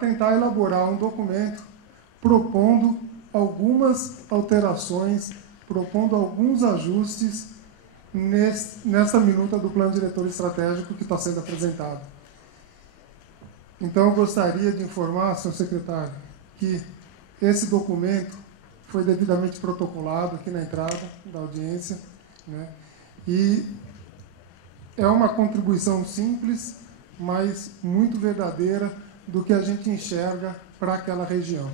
tentar elaborar um documento propondo algumas alterações, propondo alguns ajustes nessa minuta do plano diretor estratégico que está sendo apresentado. Então, eu gostaria de informar, senhor secretário, que esse documento foi devidamente protocolado aqui na entrada da audiência, né? E é uma contribuição simples, mas muito verdadeira do que a gente enxerga para aquela região.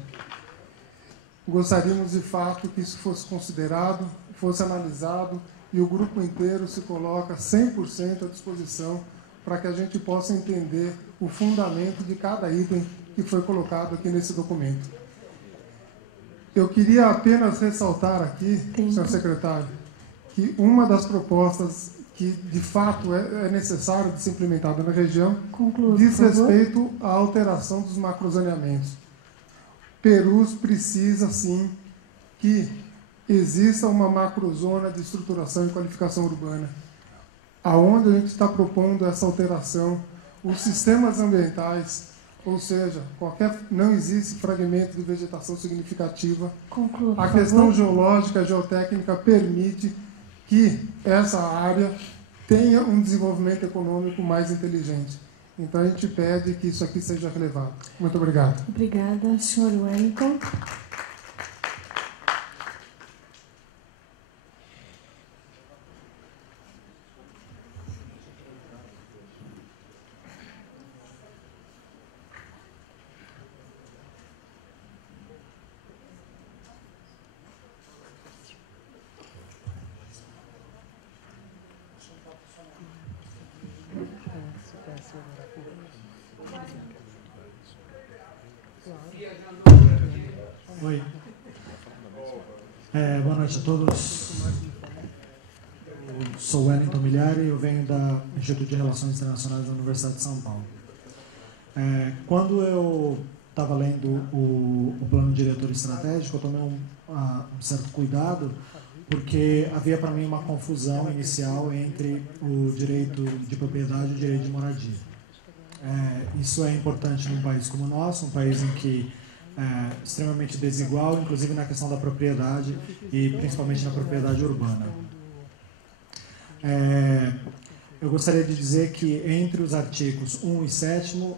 Gostaríamos, de fato, que isso fosse considerado, fosse analisado, e o grupo inteiro se coloca 100% à disposição para que a gente possa entender o fundamento de cada item que foi colocado aqui nesse documento. Eu queria apenas ressaltar aqui, senhor secretário, que uma das propostas que, de fato, é necessário de ser implementada na região diz respeito à alteração dos macrozoneamentos. Perus precisa, sim, que exista uma macrozona de estruturação e qualificação urbana, aonde a gente está propondo essa alteração, os sistemas ambientais, ou seja, não existe fragmento de vegetação significativa. A questão geológica, geotécnica, permite que essa área tenha um desenvolvimento econômico mais inteligente. Então, a gente pede que isso aqui seja relevado. Muito obrigado. Obrigada. Senhor Wellington. Oi. Boa noite a todos. Eu sou Wellington Milhari e eu venho do Instituto de Relações Internacionais da Universidade de São Paulo. Quando eu estava lendo o plano diretor estratégico, eu tomei um certo cuidado, porque havia para mim uma confusão inicial entre o direito de propriedade e o direito de moradia. Isso é importante num país como o nosso, um país em que extremamente desigual, inclusive na questão da propriedade e principalmente na propriedade urbana. Eu gostaria de dizer que entre os artigos 1 e 7º,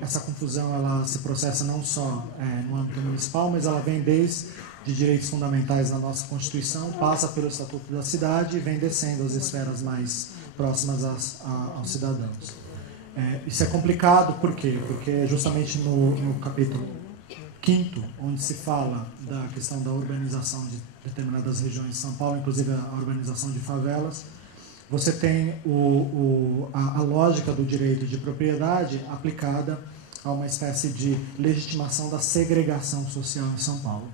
essa confusão ela se processa não só no âmbito municipal, mas ela vem desde direitos fundamentais da nossa Constituição, passa pelo Estatuto da Cidade e vem descendo às esferas mais próximas aos cidadãos. Isso é complicado, por quê? Porque justamente no capítulo 5º, onde se fala da questão da urbanização de determinadas regiões de São Paulo, inclusive a urbanização de favelas, você tem a lógica do direito de propriedade aplicada a uma espécie de legitimação da segregação social em São Paulo.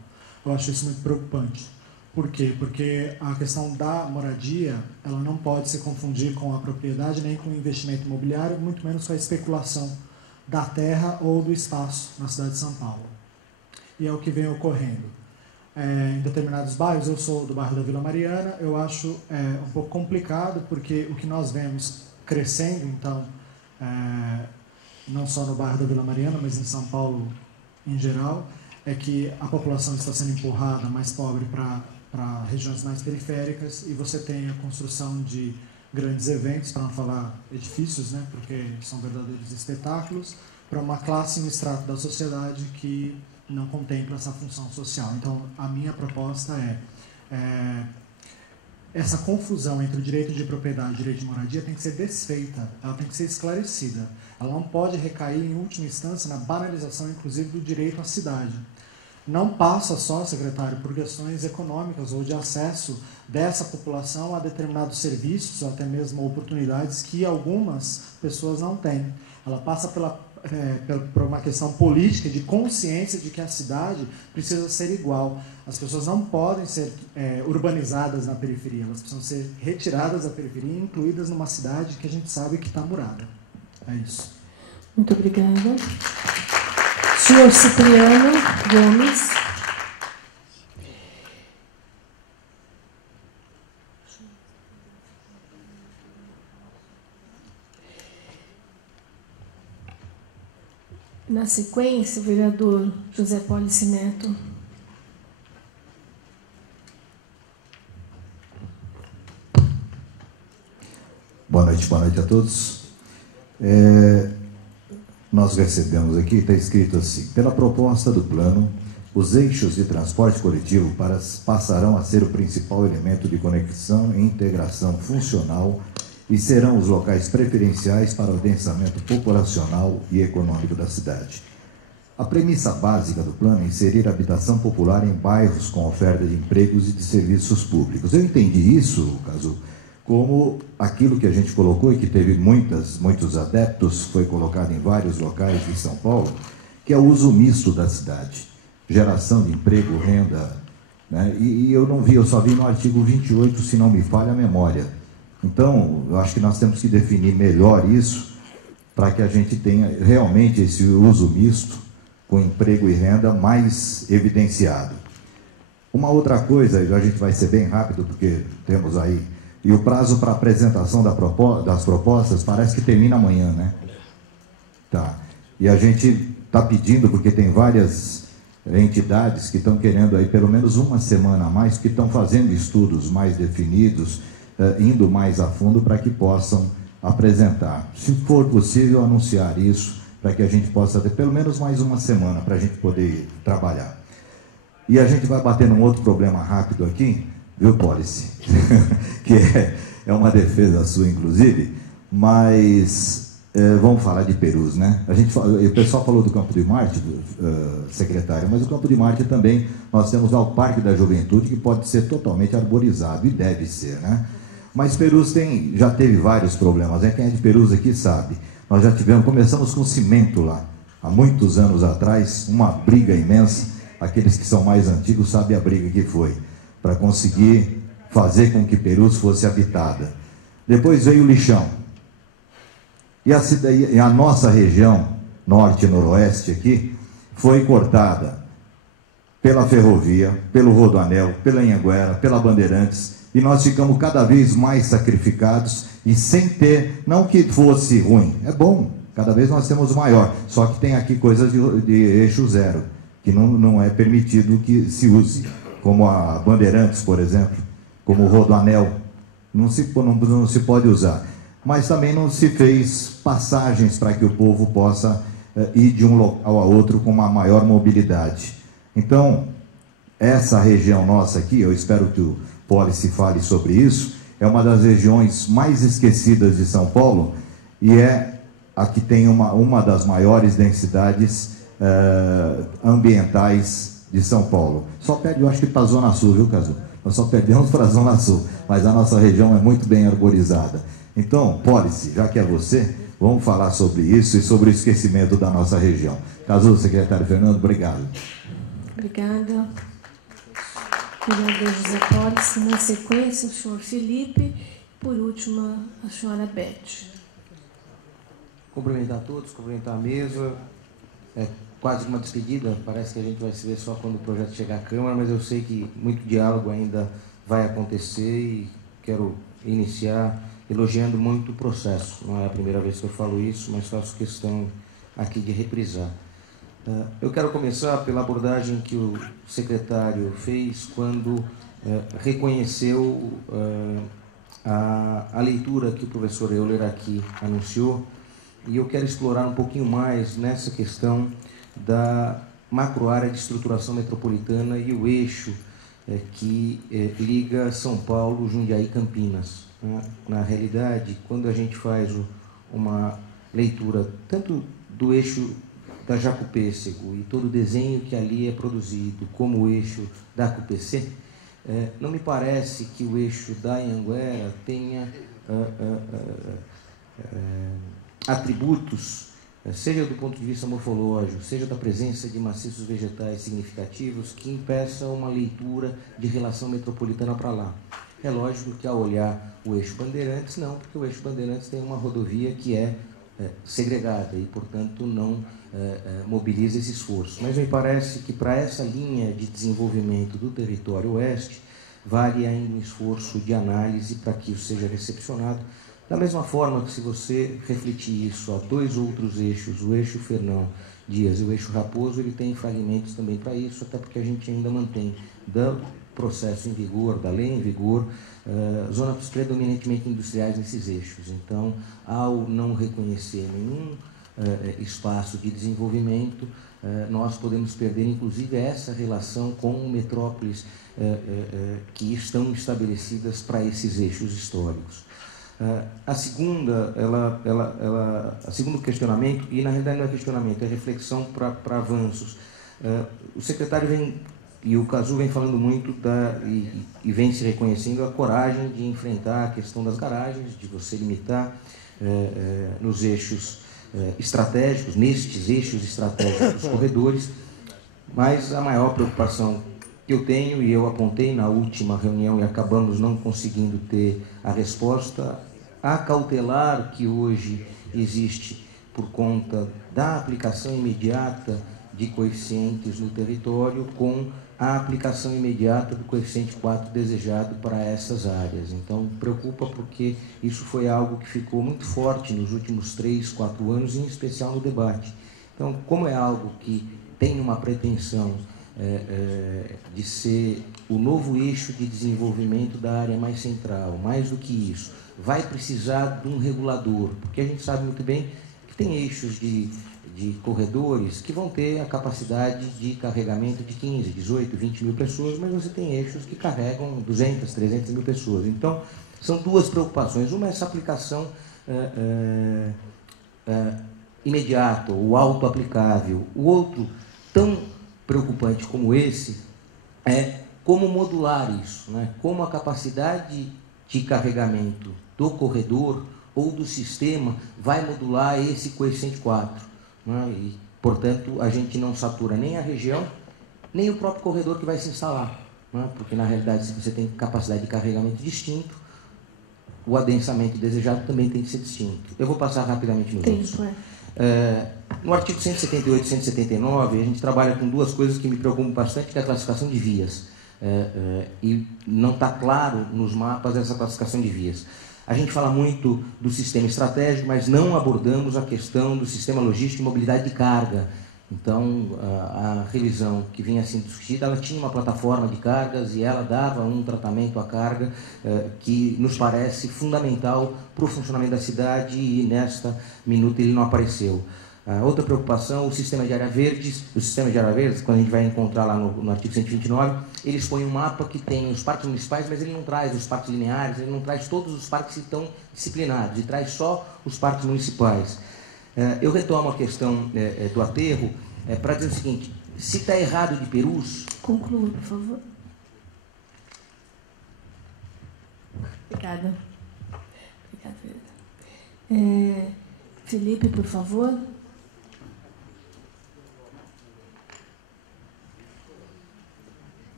Eu acho isso muito preocupante. Por quê? Porque a questão da moradia ela não pode se confundir com a propriedade nem com o investimento imobiliário, muito menos com a especulação da terra ou do espaço na cidade de São Paulo. E é o que vem ocorrendo. Em determinados bairros, eu sou do bairro da Vila Mariana, eu acho um pouco complicado, porque o que nós vemos crescendo, então, não só no bairro da Vila Mariana, mas em São Paulo em geral, é que a população está sendo empurrada mais pobre para regiões mais periféricas, e você tem a construção de grandes eventos, para não falar edifícios, né, porque são verdadeiros espetáculos, para uma classe e um extrato da sociedade que não contempla essa função social. Então, a minha proposta essa confusão entre o direito de propriedade e o direito de moradia tem que ser desfeita, ela tem que ser esclarecida. Ela não pode recair, em última instância, na banalização, inclusive, do direito à cidade. Não passa só, secretário, por questões econômicas ou de acesso dessa população a determinados serviços, ou até mesmo oportunidades que algumas pessoas não têm. Ela passa por uma questão política, de consciência de que a cidade precisa ser igual. As pessoas não podem ser urbanizadas na periferia, elas precisam ser retiradas da periferia e incluídas numa cidade que a gente sabe que está murada. É isso. Muito obrigada. Senhor Cipriano Gomes. Na sequência, o vereador José Pólice Neto. Boa noite a todos. Nós recebemos aqui, está escrito assim: pela proposta do plano, os eixos de transporte coletivo passarão a ser o principal elemento de conexão e integração funcional e serão os locais preferenciais para o adensamento populacional e econômico da cidade. A premissa básica do plano é inserir a habitação popular em bairros com oferta de empregos e de serviços públicos. Eu entendi isso, Cazu, como aquilo que a gente colocou e que teve muitos adeptos, foi colocado em vários locais de São Paulo, que é o uso misto da cidade. Geração de emprego, renda, né? E eu não vi, eu só vi no artigo 28, se não me falha a memória. Então, eu acho que nós temos que definir melhor isso para que a gente tenha realmente esse uso misto com emprego e renda mais evidenciado. Uma outra coisa, a gente vai ser bem rápido, porque temos aí, e o prazo para apresentação das propostas parece que termina amanhã, né? Tá. E a gente está pedindo, porque tem várias entidades que estão querendo aí pelo menos uma semana a mais, que estão fazendo estudos mais definidos, indo mais a fundo para que possam apresentar. Se for possível, anunciar isso, para que a gente possa ter pelo menos mais uma semana para a gente poder trabalhar. E a gente vai bater num outro problema rápido aqui, viu, Pólice? Que é uma defesa sua, inclusive, mas vamos falar de Perus, né? O pessoal falou do Campo de Marte, secretário, mas o Campo de Marte também, nós temos lá o Parque da Juventude, que pode ser totalmente arborizado, e deve ser, né? Mas Perus já teve vários problemas, né? Quem é de Perus aqui sabe. Nós já começamos com cimento lá, há muitos anos atrás, uma briga imensa. Aqueles que são mais antigos sabem a briga que foi, para conseguir fazer com que Perus fosse habitada. Depois veio o lixão. E a nossa região, norte e noroeste aqui, foi cortada pela ferrovia, pelo Rodoanel, pela Anhanguera, pela Bandeirantes, e nós ficamos cada vez mais sacrificados e sem ter, não que fosse ruim, é bom, cada vez nós temos maior, só que tem aqui coisas de eixo zero, que não é permitido que se use, como a Bandeirantes, por exemplo, como o Rodoanel, não se pode usar. Mas também não se fez passagens para que o povo possa ir de um local a outro com uma maior mobilidade. Então, essa região nossa aqui, eu espero que o Pólice fale sobre isso, é uma das regiões mais esquecidas de São Paulo e é a que tem uma das maiores densidades ambientais de São Paulo. Só perde, eu acho que para a Zona Sul, viu, Cazu? Nós só perdemos para a Zona Sul, mas a nossa região é muito bem arborizada. Então, Pólice, já que é você, vamos falar sobre isso e sobre o esquecimento da nossa região. Cazu, secretário Fernando, obrigado. Obrigada. Vereador José Pólice. Na sequência, o senhor Felipe. Por último, a senhora Beth. Cumprimentar a todos, cumprimentar a mesa. É quase uma despedida, parece que a gente vai se ver só quando o projeto chegar à Câmara, mas eu sei que muito diálogo ainda vai acontecer e quero iniciar elogiando muito o processo. Não é a primeira vez que eu falo isso, mas faço questão aqui de reprisar. Eu quero começar pela abordagem que o secretário fez quando reconheceu a leitura que o professor Euler aqui anunciou, e eu quero explorar um pouquinho mais nessa questão da macroárea de estruturação metropolitana e o eixo que liga São Paulo, Jundiaí e Campinas. Na realidade, quando a gente faz uma leitura tanto do eixo da Jacopêssego e todo o desenho que ali é produzido como o eixo da CUPC, não me parece que o eixo da Anhanguera tenha atributos, seja do ponto de vista morfológico, seja da presença de maciços vegetais significativos, que impeçam uma leitura de relação metropolitana para lá. É lógico que ao olhar o eixo Bandeirantes, não, porque o eixo Bandeirantes tem uma rodovia que é segregada e, portanto, não mobiliza esse esforço. Mas me parece que para essa linha de desenvolvimento do território oeste, vale ainda um esforço de análise para que isso seja recepcionado. Da mesma forma que, se você refletir isso a dois outros eixos, o eixo Fernão Dias. E o eixo Raposo ele tem fragmentos também para isso, até porque a gente ainda mantém do processo em vigor, da lei em vigor, zonas predominantemente industriais nesses eixos. Então, ao não reconhecer nenhum espaço de desenvolvimento, nós podemos perder, inclusive, essa relação com metrópoles que estão estabelecidas para esses eixos históricos. A segunda, a segundo questionamento, e na realidade não é questionamento, é reflexão para avanços. O secretário vem, e o Cazu vem falando muito e vem se reconhecendo a coragem de enfrentar a questão das garagens, de você limitar nos eixos estratégicos, nestes eixos estratégicos dos corredores, mas a maior preocupação que eu tenho, e eu apontei na última reunião e acabamos não conseguindo ter a resposta, a cautelar que hoje existe por conta da aplicação imediata de coeficientes no território com a aplicação imediata do coeficiente 4 desejado para essas áreas. Então, preocupa porque isso foi algo que ficou muito forte nos últimos 3, 4 anos, em especial no debate. Então, como é algo que tem uma pretensão de ser o novo eixo de desenvolvimento da área mais central, mais do que isso, vai precisar de um regulador, porque a gente sabe muito bem que tem eixos de corredores que vão ter a capacidade de carregamento de 15, 18, 20 mil pessoas, mas você tem eixos que carregam 200, 300 mil pessoas. Então, são duas preocupações. Uma é essa aplicação imediata, ou auto-aplicável. O outro, tão preocupante como esse, é como modular isso, né? Como a capacidade de carregamento do corredor ou do sistema vai modular esse coeficiente 4. Né? E, portanto, a gente não satura nem a região, nem o próprio corredor que vai se instalar. Né? Porque, na realidade, se você tem capacidade de carregamento distinto, o adensamento desejado também tem que ser distinto. Eu vou passar rapidamente nos outros. No artigo 178 e 179, a gente trabalha com duas coisas que me preocupam bastante, que é a classificação de vias. E não está claro nos mapas essa classificação de vias. A gente fala muito do sistema estratégico, mas não abordamos a questão do sistema logístico e mobilidade de carga. Então, a revisão que vinha sendo discutida, ela tinha uma plataforma de cargas e ela dava um tratamento à carga que nos parece fundamental para o funcionamento da cidade e nesta minuta ele não apareceu. Outra preocupação, o sistema de área verdes. O sistema de área verdes, quando a gente vai encontrar lá no artigo 129, eles põem um mapa que tem os parques municipais, mas ele não traz os parques lineares, ele não traz todos os parques que estão disciplinados, ele traz só os parques municipais. Eu retomo a questão do aterro para dizer o seguinte: se está errado de perus... Conclua, por favor. Obrigada. Felipe, por favor.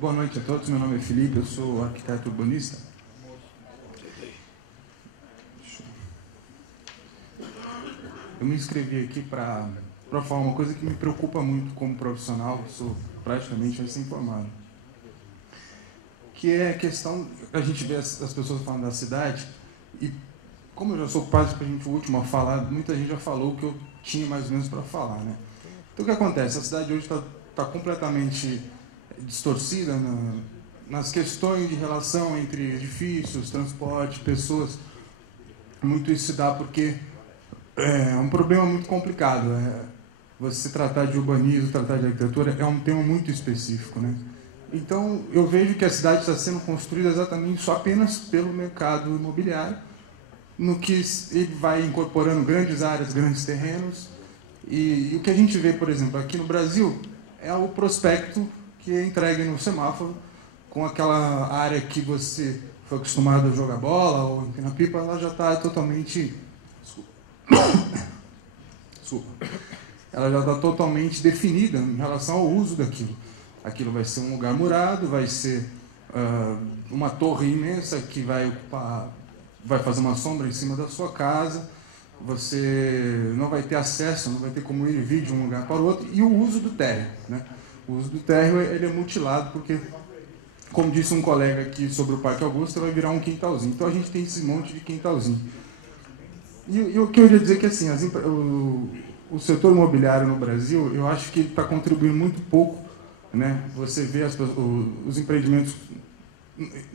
Boa noite a todos, meu nome é Felipe, eu sou arquiteto urbanista. Eu me inscrevi aqui para falar uma coisa que me preocupa muito como profissional, sou praticamente recém-formado. Que é a questão, a gente vê as pessoas falando da cidade, e como eu já sou praticamente o último a falar, muita gente já falou o que eu tinha mais ou menos para falar, né? Então o que acontece? A cidade hoje está completamente distorcida nas questões de relação entre edifícios, transporte, pessoas. Muito isso se dá porque é um problema muito complicado. Você tratar de urbanismo, tratar de arquitetura é um tema muito específico, né? Então, eu vejo que a cidade está sendo construída exatamente só apenas pelo mercado imobiliário, no que ele vai incorporando grandes áreas, grandes terrenos. E o que a gente vê, por exemplo, aqui no Brasil, é o prospecto que é entregue no semáforo, com aquela área que você foi acostumado a jogar bola ou empinar pipa, ela já está totalmente... Ela já está totalmente definida em relação ao uso daquilo. Aquilo vai ser um lugar murado, vai ser uma torre imensa que vai fazer uma sombra em cima da sua casa, você não vai ter acesso, não vai ter como ir e vir de um lugar para o outro, e o uso do térreo, né? O uso do térreo ele é mutilado porque, como disse um colega aqui sobre o Parque Augusta, vai virar um quintalzinho. Então a gente tem esse monte de quintalzinho. E o que eu ia dizer é que assim, o setor imobiliário no Brasil, eu acho que está contribuindo muito pouco, né? Você vê os empreendimentos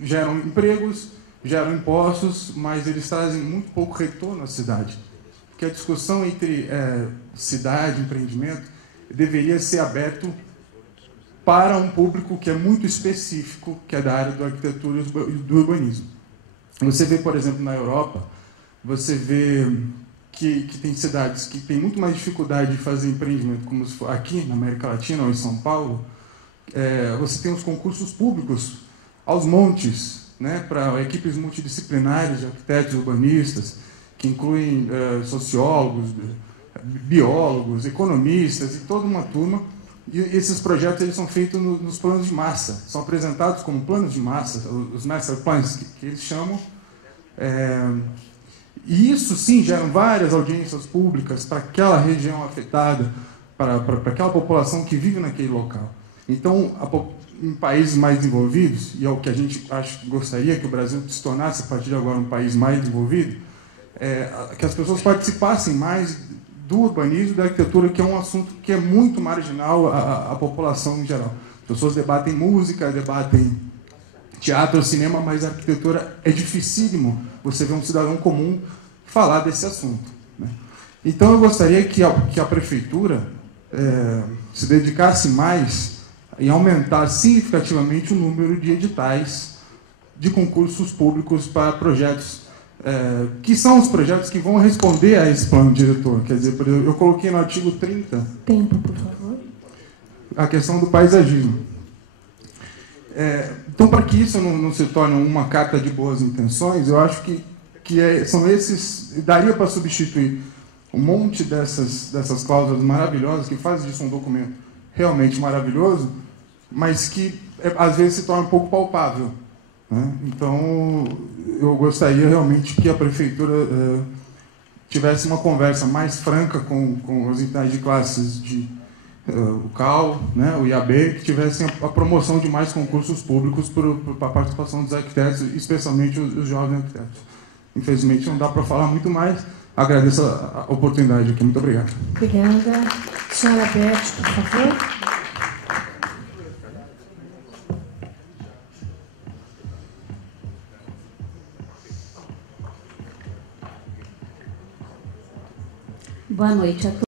geram empregos, geram impostos, mas eles trazem muito pouco retorno à cidade. Porque a discussão entre cidade e empreendimento deveria ser aberto para um público que é muito específico, que é da área da arquitetura e do urbanismo. Você vê, por exemplo, na Europa, você vê que tem cidades que têm muito mais dificuldade de fazer empreendimento, como aqui na América Latina ou em São Paulo. Você tem os concursos públicos aos montes, né, para equipes multidisciplinares de arquitetos e urbanistas, que incluem sociólogos, biólogos, economistas e toda uma turma. E esses projetos eles são feitos nos planos de massa, são apresentados como planos de massa, os master plans, que eles chamam. E isso, sim, geram várias audiências públicas para aquela região afetada, para aquela população que vive naquele local. Então, em países mais desenvolvidos, e é o que a gente gostaria que o Brasil se tornasse, a partir de agora, um país mais desenvolvido, que as pessoas participassem mais do urbanismo e da arquitetura, que é um assunto que é muito marginal à população em geral. As pessoas debatem música, debatem teatro, cinema, mas a arquitetura é dificílimo você ver um cidadão comum falar desse assunto, né? Então eu gostaria que a prefeitura se dedicasse mais em aumentar significativamente o número de editais de concursos públicos para projetos que são os projetos que vão responder a esse plano diretor. Quer dizer, eu coloquei no artigo 30... Tempo, por favor. A questão do paisagismo. Então, para que isso não se torne uma carta de boas intenções, eu acho que são esses... Daria para substituir um monte dessas cláusulas maravilhosas que fazem disso um documento realmente maravilhoso, mas que às vezes se torna um pouco palpável, né? Então, eu gostaria realmente que a prefeitura tivesse uma conversa mais franca com as entidades de classes o CAL, né, o IAB, que tivessem a promoção de mais concursos públicos para a participação dos arquitetos, especialmente os jovens arquitetos. Infelizmente, não dá para falar muito mais. Agradeço a oportunidade aqui. Muito obrigado. Obrigada. Senhora Beth, por favor. Boa noite a todos.